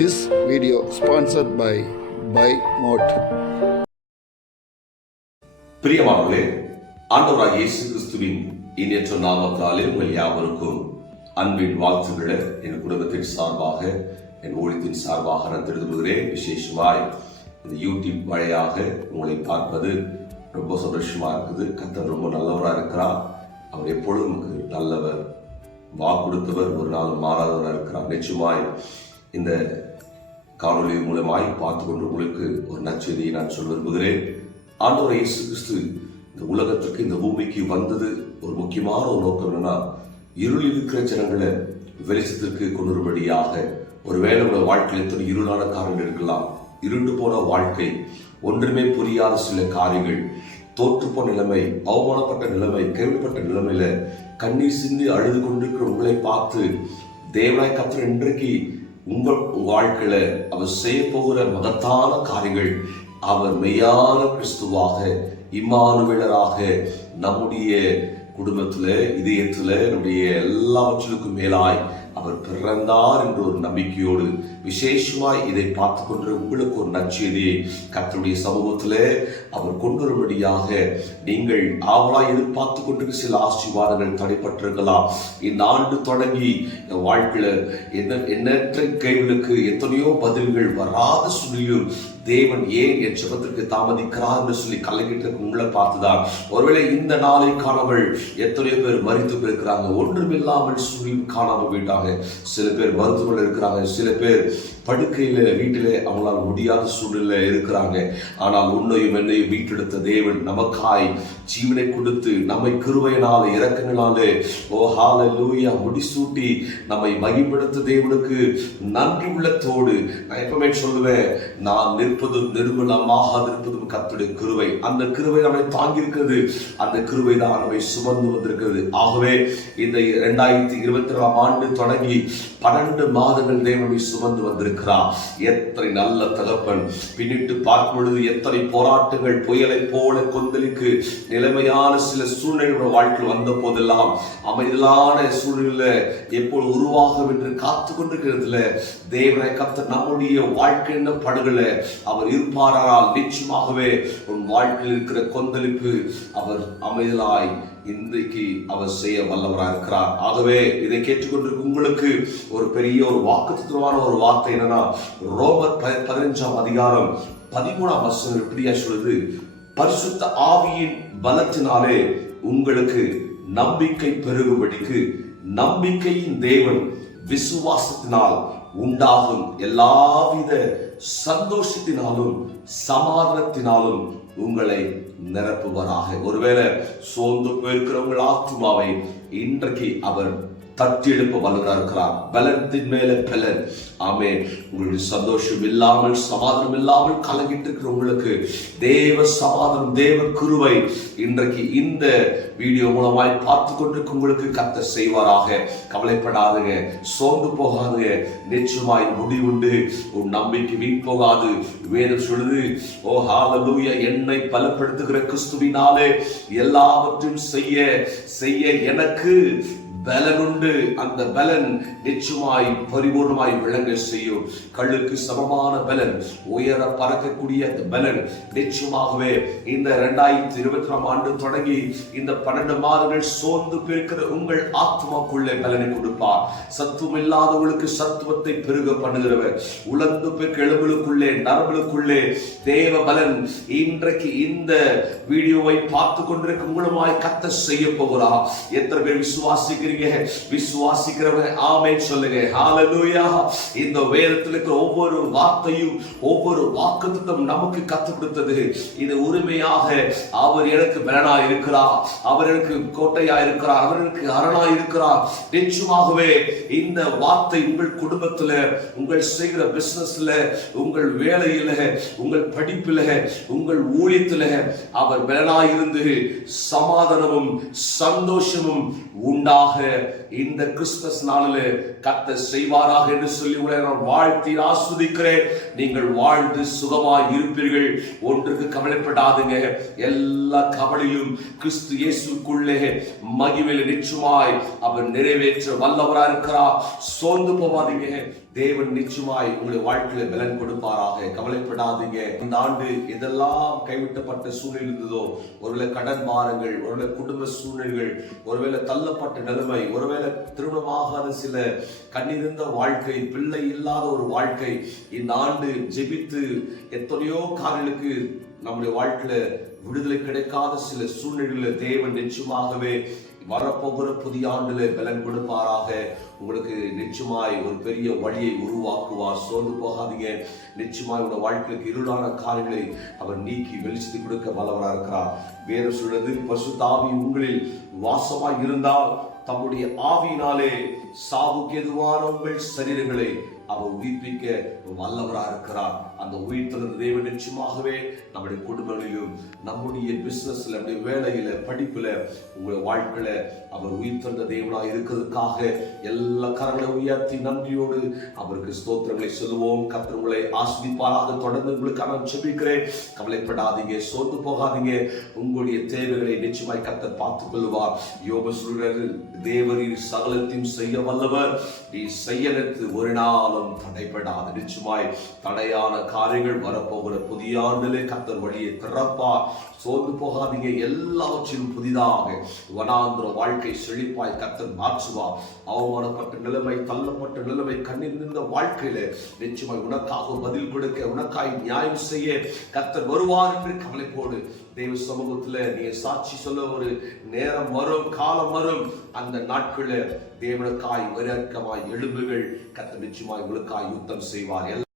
This video sponsored by Mote. பிரியமானவர்களே, ஆண்டவராகிய இயேசு கிறிஸ்துவின் இனியற்ற நாமத்தாலே உங்கள் யாவருக்கும் அன்பின் வாழ்த்துக்களை என் குடும்பத்தின் சார்பாக, என் ஊழியத்தின் சார்பாக நான் தெரிவிக்கிறேன். விசேஷமாய் இந்த யூடியூப் வழியாக உங்களை பார்ப்பது ரொம்ப சந்தோஷமா இருக்குது. கர்த்தர் ரொம்ப நல்லவராக இருக்கிறார். அவர் எப்பொழுதும் நமக்கு நல்லவர், வாக்கு கொடுத்தவர், ஒரு நாள் மாறாதவராக இருக்கிறார். நிச்சயமாய் இந்த காணொலி மூலமாய் பார்த்து கொண்டு உங்களுக்கு ஒரு நற்செய்தியை நான் சொல்ல விரும்புகிறேன். ஆண்டவர் இயேசு கிறிஸ்து இந்த உலகத்திற்கு, இந்த பூமிக்கு வந்தது ஒரு முக்கியமான ஒரு நோக்கம் என்னன்னா, இருளில் இருக்கிற ஜனங்களை வெளிச்சத்திற்கு கொண்டு வரும்படியாக. ஒருவேளை உள்ள வாழ்க்கையில் எத்தனை இருளான காரியங்கள் இருக்கலாம், இருண்டு போன வாழ்க்கை, ஒன்றுமே புரியாத சில காரியங்கள், தோற்றுப்போன நிலைமை, அவமானப்பட்ட நிலைமை, கைவிடப்பட்ட நிலைமையில கண்ணீர் சிந்தி அழுது கொண்டிருக்கிற உங்களை பார்த்து தேவனாய் கர்த்தர் இன்றைக்கு உங்கள் வாழ்க்கையில அவர் செய்ய போகிற மகத்தான காரியங்கள், அவர் மெய்யான கிறிஸ்துவாக, இம்மானுவேலராக நம்முடைய குடும்பத்துல, இதயத்துல, நம்முடைய எல்லாவற்றிற்கும் மேலாய் அவர் பிறந்தார் என்ற ஒரு நம்பிக்கையோடு விசேஷமாய் இதை பார்த்து கொண்டு உங்களுக்கு ஒரு நற்செய்தியை கர்த்தருடைய சமூகத்துல அவர் கொண்டு வரும்படியாக நீங்கள் ஆவலாய் எதிர்பார்த்து கொண்டு சில ஆசீர்வாதங்கள் தடைப்பட்டிருக்கலாம். இந்த ஆண்டு தொடங்கி வாழ்க்கையில எண்ணற்ற கேள்விகளுக்கு எத்தனையோ பதில்கள் வராத சூழ்நிலையில் தேவன் ஏன் என் ஜெபத்திற்கு தாமதிக்கிறார் என்று சொல்லி கலங்கிட்டு உங்களை பார்த்துதான். ஒருவேளை இந்த நாளை காணாமல் எத்தனையோ பேர் மரித்து போயிருக்கிறாங்க, ஒன்றுமில்லாமல் சூழ்நிலை காணாமல் போயிட்டாங்க. சில பேர் மருத்துவர்கள் இருக்கிறாங்க, சில பேர் படுக்கையில வீட்டிலே அவங்களால் முடியாத சூழ்நிலை இருக்கிறாங்க. ஆனால் உன்னையும் என்னையும் மீட்டெடுத்த தேவன் நமக்காய் ஜீவனை கொடுத்து நம்மை கிருபையினாலே, இரக்கங்களாலே, ஓ ஹல்லேலூயா, முடிசூட்டி நம்மை மகிமைப்படுத்த தேவனுக்கு நன்றி உள்ளத்தோடு நான் எப்பவுமே சொல்லுவேன், நான் நிற்பதும் நிர்மலமாக இருப்பதும் கர்த்தருடைய கிருபை. அந்த கிருபை நம்மை தாங்கி இருக்கிறது, அந்த கிருபை தான் நம்மை சுமந்து வந்திருக்கிறது. ஆகவே இந்த 2022 ஆண்டு தொடங்கி 12 மாதங்கள் தேவனை சுமந்து வந்திருக்கிறார். எத்தனை நல்ல தகப்பன்! பின்னிட்டு பார்க்கும் பொழுது எத்தனை போராட்டங்கள், புயலை போல கொந்தளிக்கு நிலைமையான சில சூழ்நிலைகள் வாழ்க்கையில் வந்த போதெல்லாம் அமைதியான சூழ்நிலை எப்போது உருவாகும் என்று காத்து கொண்டிருக்கிறதுல தேவனை கர்த்தர் நம்முடைய வாழ்க்கை என்ன படுகளை அவர் இருப்பாரால் நிச்சயமாகவே உன் வாழ்க்கையில் இருக்கிற கொந்தளிப்பு அவர் அமைதலாய் இன்றைக்கு அவர் செய்ய வல்லவராக இருக்கிறார். ஆகவே இதை கேட்டுக்கொண்டிருக்கும் உங்களுக்கு ஒரு பெரிய ஒரு வாக்குத்தத்தமான ஒரு வார்த்தை என்னன்னா, ரோமர் 15ஆம் அதிகாரம் 13ஆம் வசனம் இப்படியா சொல்லுது, பரிசுத்த ஆவியின் பலத்தினாலே உங்களுக்கு நம்பிக்கை பெருகும்படிக்கு நம்பிக்கையின் தேவன் விசுவாசத்தினால் உண்டாகும் எல்லாவித சந்தோஷத்தினாலும் சமாதானத்தினாலும் உங்களை நிரப்புவராக. ஒருவேளை சோர்ந்து போயிருக்கிற உங்கள் ஆத்மாவை இன்றைக்கு அவர் தட்டி எழுப்ப வல்லவராக இருக்கிறார். பலத்தின் மேல பலன். ஆமென். உங்களுடைய சந்தோஷம் இல்லாமல், சமாதானம் இல்லாமல் கலங்கிட்டு இருக்கிற உங்களுக்கு தேவ சமாதானம், தேவ கிருபை இன்றைக்கு இந்த வீடியோ மூலமாய் பார்த்து கொண்டிருக்க உங்களுக்கு கர்த்தர் செய்வாராக. கவலைப்படாதுங்க, சோர்ந்து போகாதுங்க. நிச்சயமாய் முடிவுண்டு, உன் நம்பிக்கை வீண் போகாது. வேதம் சொல்லுது, ஓ ஹல்லேலூயா, என்னை பலப்படுத்துகிற கிறிஸ்துவினாலே எல்லாவற்றையும் செய்ய எனக்கு பலன் உண்டு. அந்த பலன் நிச்சயமாய் பரிபூர்ணமாய் விளங்க செய்யும். கல்லுக்கு சமமான பலன், உயர பறக்கக்கூடிய அந்த பலன் நிச்சயமாகவே இந்த 2022 ஆண்டு தொடங்கி இந்த 12 மாதங்கள் சோர்ந்து பெருக்கிற உங்கள் ஆத்மாக்குள்ளே பலனை கொடுப்பார். சத்துவம் இல்லாதவர்களுக்கு சத்துவத்தை பெருக பண்ணுகிறவர், உலர்ந்து பெருக்க எலும்புகளுக்குள்ளே, நரம்புகளுக்குள்ளே தேவ பலன் இன்றைக்கு இந்த வீடியோவை பார்த்து கொண்டிருக்க உங்களுமாய் கர்த்தர் செய்ய போகிறார். எத்தனை பேர் விசுவாசிக்கிறவங்க ஆமென் சொல்லுங்க. ஹல்லேலூயா. இந்த வேதத்தில் இருக்கிற ஒவ்வொரு வார்த்தையும், ஒவ்வொரு வாக்குத்தத்தம் நமக்கு கற்றுக் கொடுத்தது. இது உரிமையாக அவர் எனக்கு பலனாய் இருக்கிறார், அவர் எனக்கு கோட்டையாய் இருக்கிறார், அவர் எனக்கு அரணாய் இருக்கிறார். நிச்சயமாகவே இந்த வார்த்தை உங்கள் குடும்பத்துல, உங்கள் செய்கிற பிசினஸ்ல, உங்கள் வேலையில, உங்கள் படிப்பில, உங்கள் ஊழியத்துல அவர் பலனாய் இருந்து சமாதானமும் சந்தோஷமும் உண்டாக இந்த கிறிஸ்துமஸ் நாளில் கர்த்தர் செய்வாராக என்று சொல்லி உங்களை நான் வாழ்த்தி ஆஸ்வதிக்கிறேன். நீங்கள் வாழ்ந்து சுகமாய் இருப்பீர்கள். ஒன்றுக்கு கவலைப்படாதுங்க. எல்லா கவலையும் கிறிஸ்து இயேசுக்குள்ளே மகிமையில நிச்சயமாய் அவர் நிறைவேற்ற வல்லவரா இருக்கிறார். சோர்ந்து போவாதீங்க. தேவன் நிச்சயமாய் உங்களுடைய வாழ்க்கையில பலன் கொடுப்பாராக. கவலைப்படாதீங்க. இந்த ஆண்டு எதெல்லாம் கைவிட்டப்பட்ட சூழ்நிலை இருந்ததோ, ஒருவேளை கடன் பாரங்கள், ஒருவேளை குடும்ப சூழ்நிலைகள், ஒருவேளை தள்ளப்பட்ட நிலைமை, ஒருவேளை திருமணமாகாத சில கண்ணிருந்த வாழ்க்கை, பிள்ளை இல்லாத ஒரு வாழ்க்கை, இந்த ஆண்டு ஜெபித்து எத்தனையோ காரியங்களுக்கு நம்முடைய வாழ்க்கையில விடுதலை கிடைக்காத சில சூழ்நிலைகளில் தேவன் நிச்சயமாகவே வரப்போகிற புதிய ஆண்டுல பலன் கொடுப்பாராக. உங்களுக்கு நிச்சயமாய் ஒரு பெரிய வழியை உருவாக்குவார். சோர்ந்து போகாதீங்க. நிச்சயமாய் உங்க வாழ்க்கைக்கு இருளான காரியங்களை அவர் நீக்கி வெளிச்சத்தை கொடுக்க வல்லவராக இருக்கிறார். வேறு சொல்றது, பரிசுத்த ஆவி உங்களில் வாசமாய் இருந்தால் தம்முடைய ஆவியினாலே சாவுக்கு எதுவான உங்கள் சரீரங்களை அவர் உயிர்ப்பிக்க வல்லவராக இருக்கிறார். அந்த உயிர்த்தெழுந்த தேவன் நிச்சயமாகவே நம்முடைய குடும்பங்களிலும், நம்முடைய பிசினஸ்ல, நம்முடைய வேலையில, படிப்புல, உங்களுடைய வாழ்க்கையில அவர் உயிர்த்தெழுந்த தேவனாக இருக்கிறதுக்காக எல்லா கரங்களை உயர்த்தி நன்றியோடு அவருக்கு ஸ்தோத்திரங்களை சொல்லுவோம். கர்த்தர் உங்களை ஆஸ்வதிப்பாராக. தொடர்ந்து உங்களுக்காக நான் ஜெபிக்கிறேன். கவலைப்படாதீங்க, சோர்ந்து போகாதீங்க. உங்களுடைய தேவைகளை நிச்சயமாய் கர்த்தர் பார்த்துக் கொள்வார். யோபு சொல்றாரு, தேவரீர் சகலத்தையும் செய்ய வல்லவர், நீ செய்யலத்து ஒரு நாளும் தடைபடாது. நிச்சயமாய் தடையான காரியங்கள் வரப்போகிற புதிய ஆண்டிலே கர்த்தர் வழியை திறப்பார். சோர்ந்து போகாதீங்க. எல்லாவற்றிலும் புதிதாக வனாந்திர வாழ்க்கை செழிப்பாய் கர்த்தர் மாற்றுவார். அவமானப்பட்ட நிலைமை, தள்ளப்பட்ட நிலைமை, கண்ணீர் நின்ற வாழ்க்கையில நிச்சயமாய் உனக்காக பதில் கொடுக்க, உனக்காய் நியாயம் செய்ய கர்த்தர் வருவார் என்று கவலைப்போடு தேவ சமூகத்துல நீ சாட்சி சொல்ல ஒரு நேரம் வரும், காலம் வரும். அந்த நாட்கள தேவனுக்காய் விரக்கமாய் எழும்புகள். கர்த்தர் நிச்சயமாய் உங்களுக்காய் யுத்தம் செய்வார்.